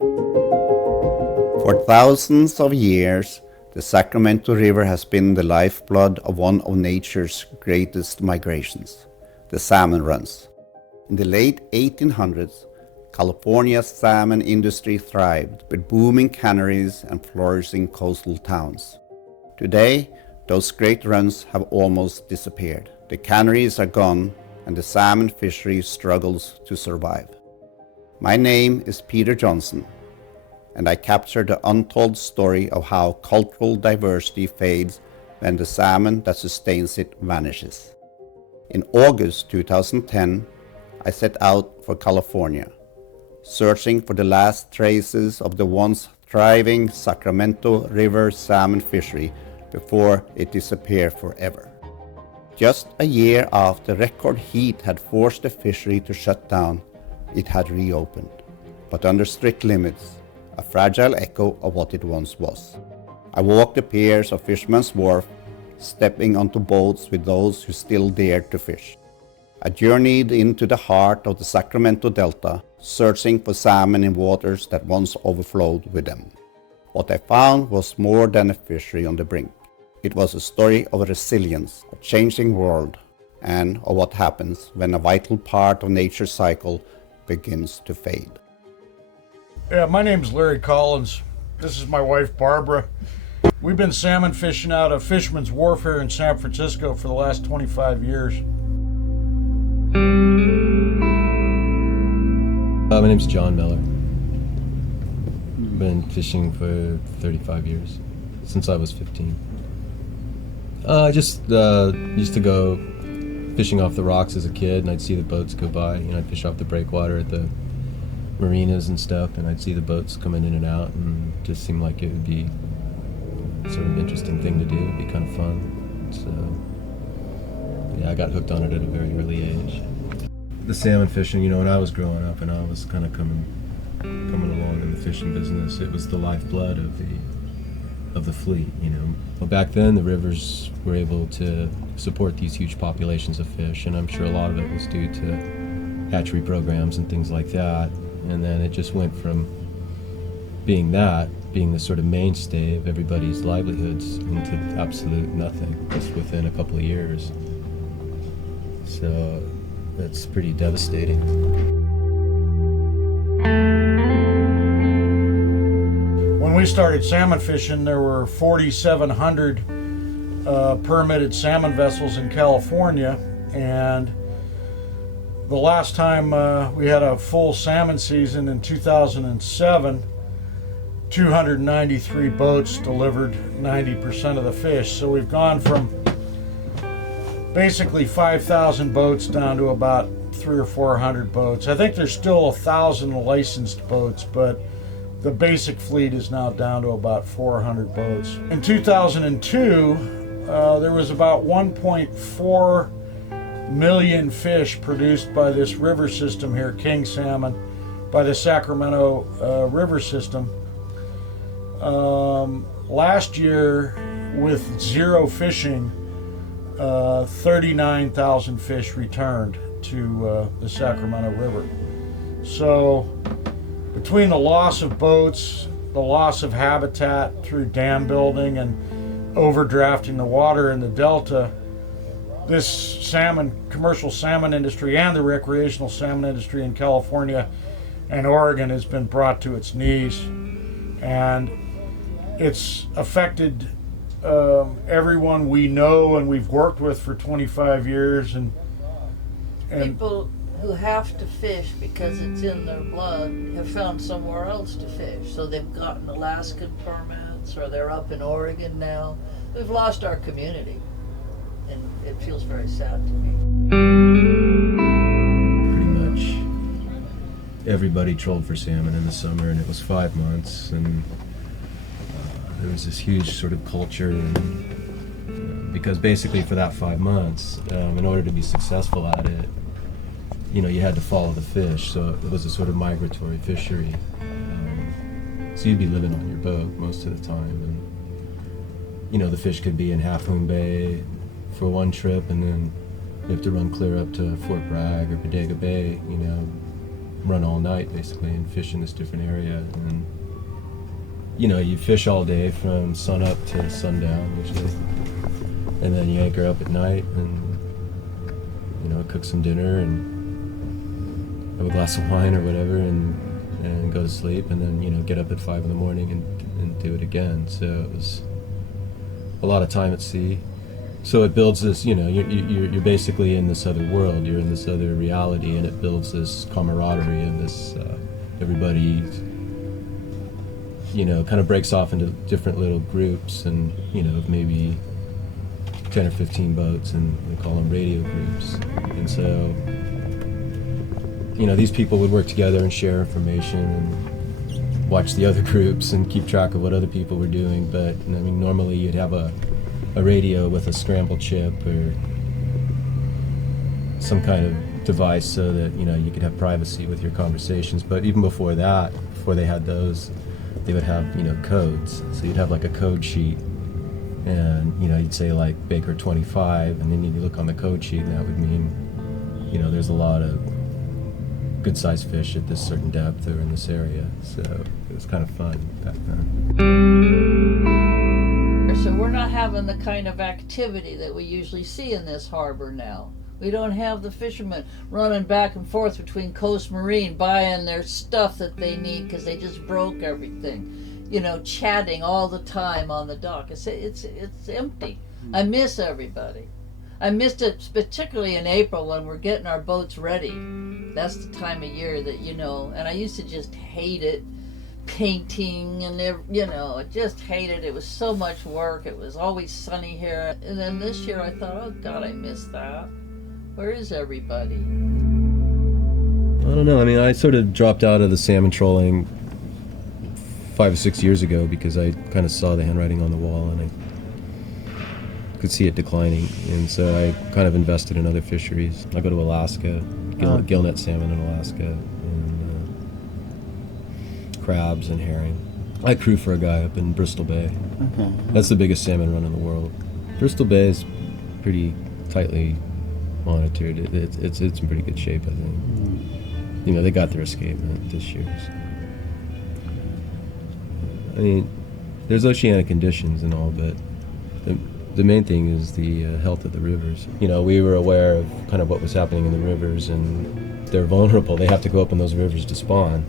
For thousands of years, the Sacramento River has been the lifeblood of one of nature's greatest migrations, the salmon runs. In the late 1800s, California's salmon industry thrived with booming canneries and flourishing coastal towns. Today, those great runs have almost disappeared. The canneries are gone and the salmon fishery struggles to survive. My name is Peter Johnson, and I capture the untold story of how cultural diversity fades when the salmon that sustains it vanishes. In August 2010, I set out for California, searching for the last traces of the once thriving Sacramento River salmon fishery before it disappeared forever. Just a year after record heat had forced the fishery to shut down, it had reopened, but under strict limits, a fragile echo of what it once was. I walked the piers of Fisherman's Wharf, stepping onto boats with those who still dared to fish. I journeyed into the heart of the Sacramento Delta, searching for salmon in waters that once overflowed with them. What I found was more than a fishery on the brink. It was a story of resilience, a changing world, and of what happens when a vital part of nature's cycle begins to fade. Yeah, my name's Larry Collins. This is my wife, Barbara. We've been salmon fishing out of Fisherman's Wharf here in San Francisco for the last 25 years. My name's John Miller. Been fishing for 35 years, since I was 15. I just used to go fishing off the rocks as a kid, and I'd see the boats go by. I'd fish off the breakwater at the marinas and stuff, and I'd see the boats coming in and out, and it just seemed like it would be sort of an interesting thing to do. It'd be kind of fun. So, yeah, I got hooked on it at a very early age. The salmon fishing, when I was growing up and I was kind of coming along in the fishing business, it was the lifeblood of the fleet. Well, back then the rivers were able to support these huge populations of fish, and I'm sure a lot of it was due to hatchery programs and things like that. And then it just went from being the sort of mainstay of everybody's livelihoods into absolute nothing just within a couple of years. So that's pretty devastating. When we started salmon fishing, there were 4,700 permitted salmon vessels in California, and the last time we had a full salmon season in 2007, 293 boats delivered 90% of the fish. So we've gone from basically 5,000 boats down to about 300 or 400 boats. I think there's still 1,000 licensed boats, but the basic fleet is now down to about 400 boats. In 2002, there was about 1.4 million fish produced by this river system here, king salmon, by the Sacramento River system. Last year, with zero fishing, 39,000 fish returned to the Sacramento River. So between the loss of boats, the loss of habitat through dam building and overdrafting the water in the Delta, this commercial salmon industry and the recreational salmon industry in California and Oregon has been brought to its knees. And it's affected everyone we know and we've worked with for 25 years. And people who have to fish because it's in their blood have found somewhere else to fish. So they've gotten Alaskan permits, or they're up in Oregon now. We've lost our community, and it feels very sad to me. Pretty much everybody trolled for salmon in the summer, and it was 5 months, and there was this huge sort of culture, and, because basically for that 5 months, in order to be successful at it, you had to follow the fish, so it was a sort of migratory fishery. So you'd be living on your boat most of the time, and the fish could be in Half Moon Bay for one trip, and then you have to run clear up to Fort Bragg or Bodega Bay, run all night basically and fish in this different area. And you fish all day from sun up to sundown usually, and then you anchor up at night and cook some dinner and have a glass of wine or whatever and go to sleep, and then get up at 5 in the morning and do it again. So it was a lot of time at sea. So it builds this, you're basically in this other world, you're in this other reality, and it builds this camaraderie and this, everybody, kind of breaks off into different little groups and, maybe 10 or 15 boats, and they call them radio groups. And so, these people would work together and share information and watch the other groups and keep track of what other people were doing. But, normally you'd have a radio with a scramble chip or some kind of device so that you could have privacy with your conversations. But even before that, before they had those, they would have codes. So you'd have like a code sheet, and you'd say like Baker 25, and then you'd look on the code sheet, and that would mean there's a lot of good sized fish at this certain depth or in this area. So it was kind of fun back then. So we're not having the kind of activity that we usually see in this harbor now. We don't have the fishermen running back and forth between Coast Marine buying their stuff that they need because they just broke everything. Chatting all the time on the dock. It's empty. I miss everybody. I missed it particularly in April when we're getting our boats ready. That's the time of year that, and I used to just hate it. Painting and I just hated it. It was so much work. It was always sunny here. And then this year I thought, oh God, I missed that. Where is everybody? I don't know. I sort of dropped out of the salmon trolling 5 or 6 years ago because I kind of saw the handwriting on the wall and I could see it declining. And so I kind of invested in other fisheries. I go to Alaska, gillnet salmon in Alaska, crabs and herring. I crew for a guy up in Bristol Bay. Okay. That's the biggest salmon run in the world. Bristol Bay is pretty tightly monitored. It's in pretty good shape, I think. They got their escapement this year. So. There's oceanic conditions and all, but the main thing is the health of the rivers. We were aware of kind of what was happening in the rivers, and they're vulnerable. They have to go up in those rivers to spawn.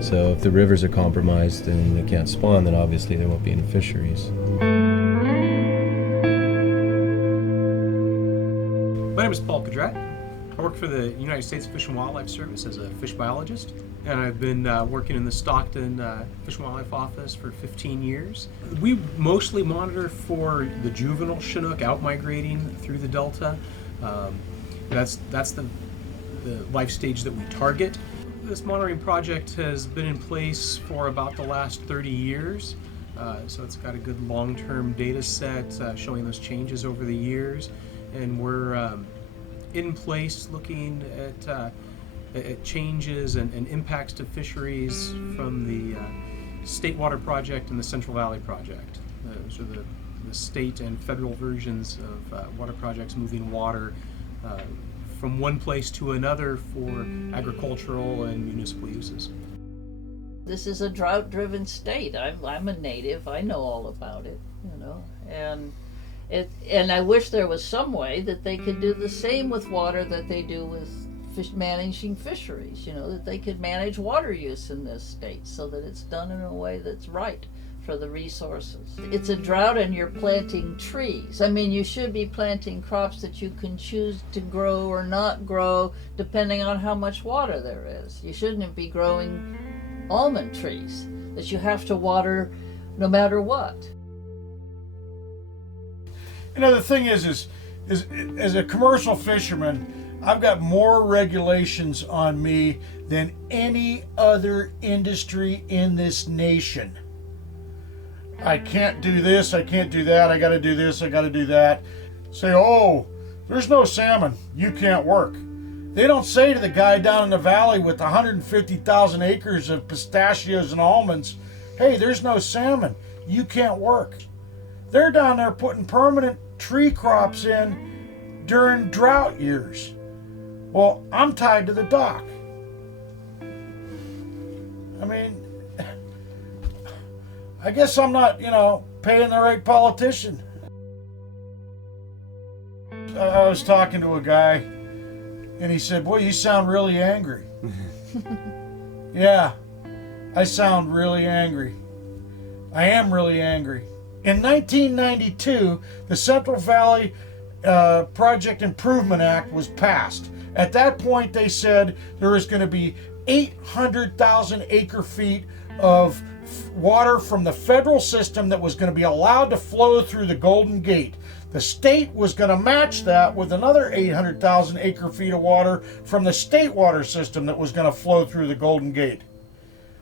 So if the rivers are compromised and they can't spawn, then obviously there won't be any fisheries. My name is Paul Cadret. I work for the United States Fish and Wildlife Service as a fish biologist, and I've been working in the Stockton Fish and Wildlife Office for 15 years. We mostly monitor for the juvenile Chinook out-migrating through the Delta. That's the life stage that we target. This monitoring project has been in place for about the last 30 years, so it's got a good long-term data set showing those changes over the years, and we're in place looking at changes and impacts to fisheries from the State Water Project and the Central Valley Project. Those are the state and federal versions of water projects moving water from one place to another for agricultural and municipal uses. This is a drought-driven state. I'm a native. I know all about it, and I wish there was some way that they could do the same with water that they do with managing fisheries. That they could manage water use in this state so that it's done in a way that's right for the resources. It's a drought and you're planting trees. You should be planting crops that you can choose to grow or not grow depending on how much water there is. You shouldn't be growing almond trees that you have to water no matter what. The thing is as a commercial fisherman, I've got more regulations on me than any other industry in this nation. I can't do this, I can't do that, I gotta do this, I gotta do that. Say, oh, there's no salmon, you can't work. They don't say to the guy down in the valley with 150,000 acres of pistachios and almonds, hey, there's no salmon, you can't work. They're down there putting permanent tree crops in during drought years. Well, I'm tied to the dock. I mean, I guess I'm not, paying the right politician. I was talking to a guy, and he said, "Boy, you sound really angry." Yeah, I sound really angry. I am really angry. In 1992, the Central Valley Project Improvement Act was passed. At that point, they said there was going to be 800,000 acre feet of water from the federal system that was going to be allowed to flow through the Golden Gate. The state was going to match that with another 800,000 acre feet of water from the state water system that was going to flow through the Golden Gate.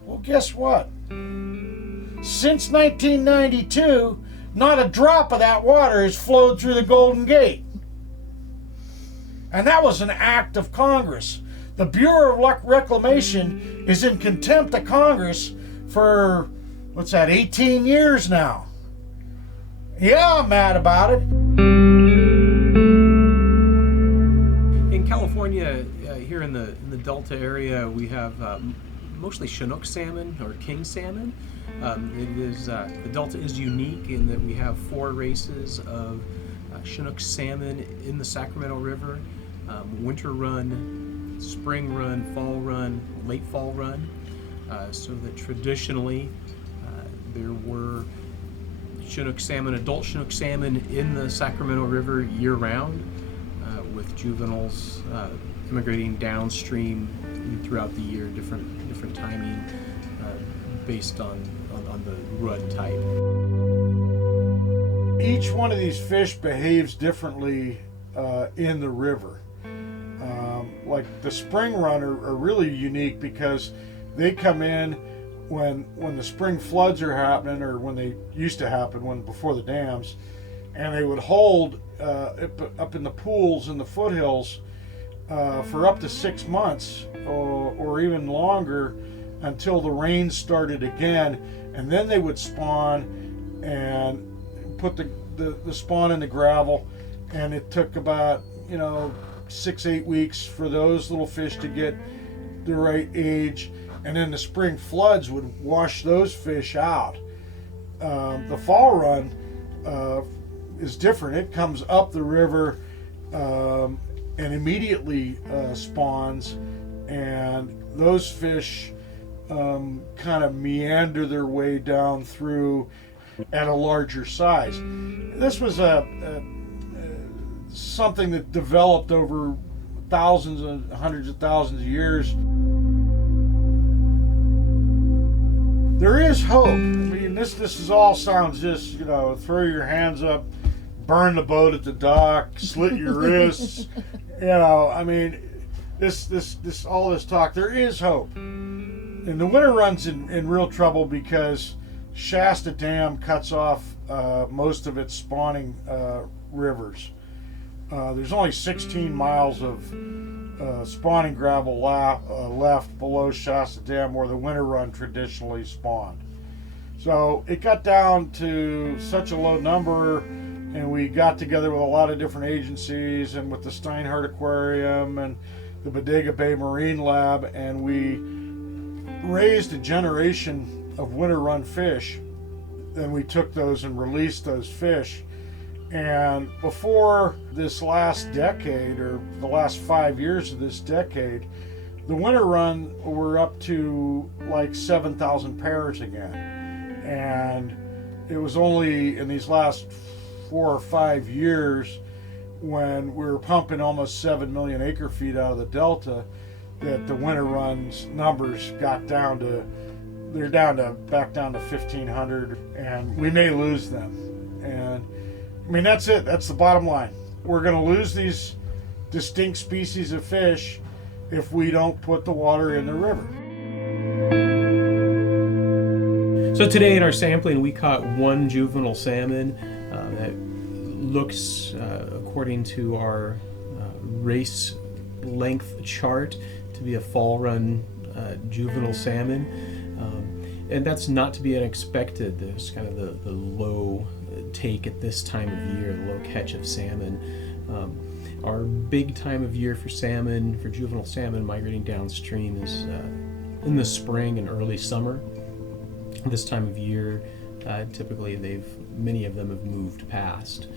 Well, guess what? Since 1992, not a drop of that water has flowed through the Golden Gate. And that was an act of Congress. The Bureau of Reclamation is in contempt of Congress for, 18 years now. Yeah, I'm mad about it. In California, here in the Delta area, we have mostly Chinook salmon or king salmon. The Delta is unique in that we have 4 races of Chinook salmon in the Sacramento River: winter run, spring run, fall run, late fall run. So that traditionally there were Chinook salmon, adult Chinook salmon in the Sacramento River year-round, with juveniles immigrating downstream throughout the year, different timing based on the run type. Each one of these fish behaves differently in the river. Like the spring run are really unique because they come in when the spring floods are happening, or when they used to happen before the dams, and they would hold up in the pools in the foothills for up to 6 months or even longer, until the rain started again, and then they would spawn and put the spawn in the gravel, and it took about 6-8 weeks for those little fish to get the right age, and then the spring floods would wash those fish out. The fall run is different. It comes up the river and immediately spawns, and those fish kind of meander their way down through at a larger size. This was something that developed over thousands and hundreds of thousands of years. There is hope. I mean, this all sounds just, throw your hands up, burn the boat at the dock, slit your wrists. I mean, this all this talk. There is hope. And the winter run's in real trouble because Shasta Dam cuts off most of its spawning rivers. There's only 16 miles of spawning gravel left below Shasta Dam where the winter run traditionally spawned. So it got down to such a low number, and we got together with a lot of different agencies and with the Steinhardt Aquarium and the Bodega Bay Marine Lab, and we raised a generation of winter run fish. Then we took those and released those fish. And before this last decade, or the last 5 years of this decade, the winter run were up to like 7,000 pairs again. And it was only in these last 4 or 5 years, when we were pumping almost 7 million acre feet out of the Delta, that the winter runs numbers got down to, back down to 1,500, and we may lose them. And I mean, that's it. That's the bottom line. We're going to lose these distinct species of fish if we don't put the water in the river. So today in our sampling, we caught 1 juvenile salmon that looks, according to our race length chart, to be a fall run juvenile salmon. And that's not to be unexpected. There's kind of the low take at this time of year, the low catch of salmon. Our big time of year for salmon, for juvenile salmon migrating downstream, is in the spring and early summer. This time of year, typically many of them have moved past.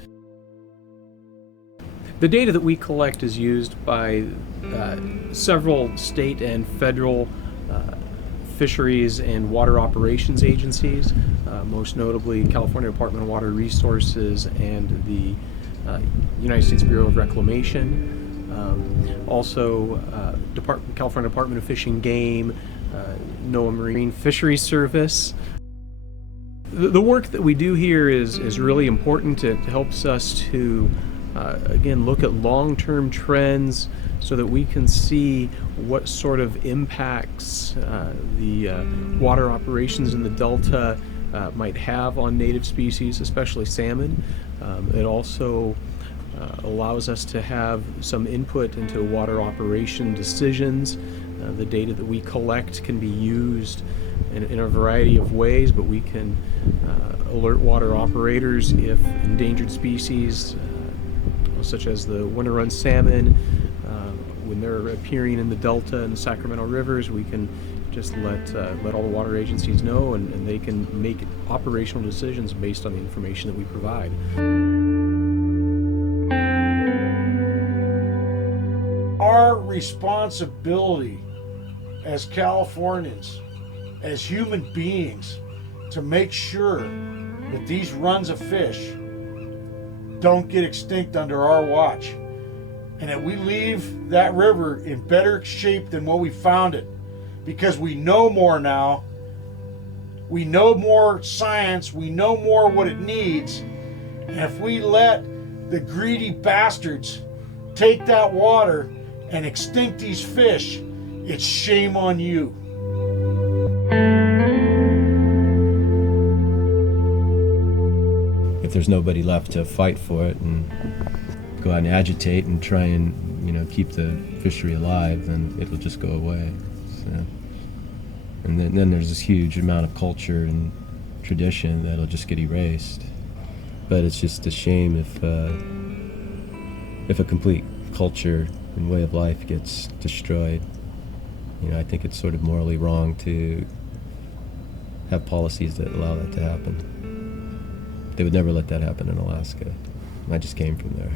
The data that we collect is used by several state and federal fisheries and water operations agencies, most notably California Department of Water Resources and the United States Bureau of Reclamation, also California Department of Fish and Game, NOAA Marine Fisheries Service. The work that we do here is really important. It helps us to again look at long-term trends so that we can see what sort of impacts the water operations in the Delta might have on native species, especially salmon. It also allows us to have some input into water operation decisions. The data that we collect can be used in a variety of ways, but we can alert water operators if endangered species, such as the winter run salmon, when they're appearing in the Delta and the Sacramento rivers, we can just let all the water agencies know, and they can make operational decisions based on the information that we provide. Our responsibility as Californians, as human beings, to make sure that these runs of fish don't get extinct under our watch, and that we leave that river in better shape than what we found it, because we know more now. We know more science, we know more what it needs, and if we let the greedy bastards take that water and extinct these fish, it's shame on you. If there's nobody left to fight for it and go out and agitate and try and keep the fishery alive, then it'll just go away. So, and then there's this huge amount of culture and tradition that'll just get erased. But it's just a shame if a complete culture and way of life gets destroyed. I think it's sort of morally wrong to have policies that allow that to happen. They would never let that happen in Alaska. I just came from there.